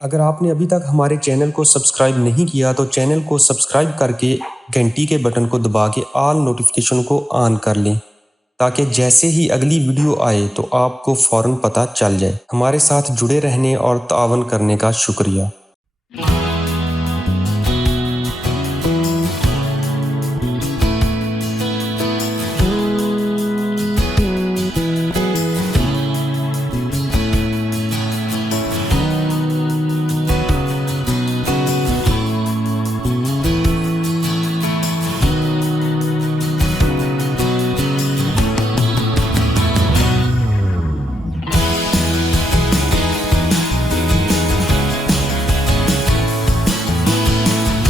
अगर आपने अभी तक हमारे चैनल को सब्सक्राइब नहीं किया तो चैनल को सब्सक्राइब करके घंटी के बटन को दबा के ऑल नोटिफिकेशन को ऑन कर लें, ताकि जैसे ही अगली वीडियो आए तो आपको फ़ौरन पता चल जाए। हमारे साथ जुड़े रहने और तावन करने का शुक्रिया।